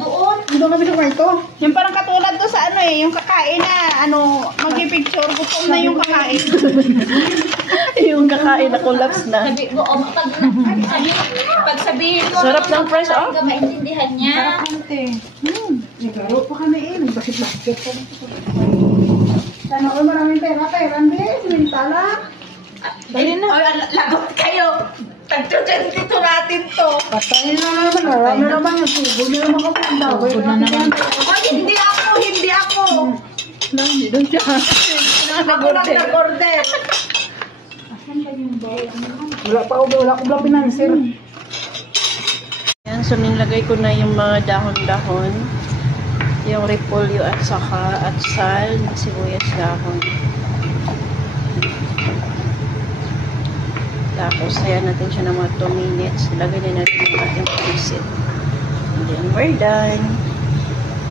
doon. Doon kami ng kwarto. Yung parang katulad to sa ano eh, yung kakain na, mag-picture, gutom na yung kakain. Yung kakain na collapse na. Sabi mo, pag sabihin mo, Sarap ng fries, oh. ka maintindihan niya. Naglaro pa kami eh. Nagbasit-basket pa. Sana ko maraming pera. Hindi. Simintala. Dali na. Lagot kayo. Tag-22 natin to. Patay na naman. Marami naman yung tubo niya naman kapanda. Tubo na naman. Ay, hindi ako. Hindi doon siya. Ako lang nag-order. Wala ko pinansin. Yan, so nilagay ko na yung mga dahon-dahon. Yung repolyo at saka at sal, sibuyas dahon. Tapos, ayan natin siya ng mga 2 minutes. Ilagay na natin yung ating pisit. And then, we're done.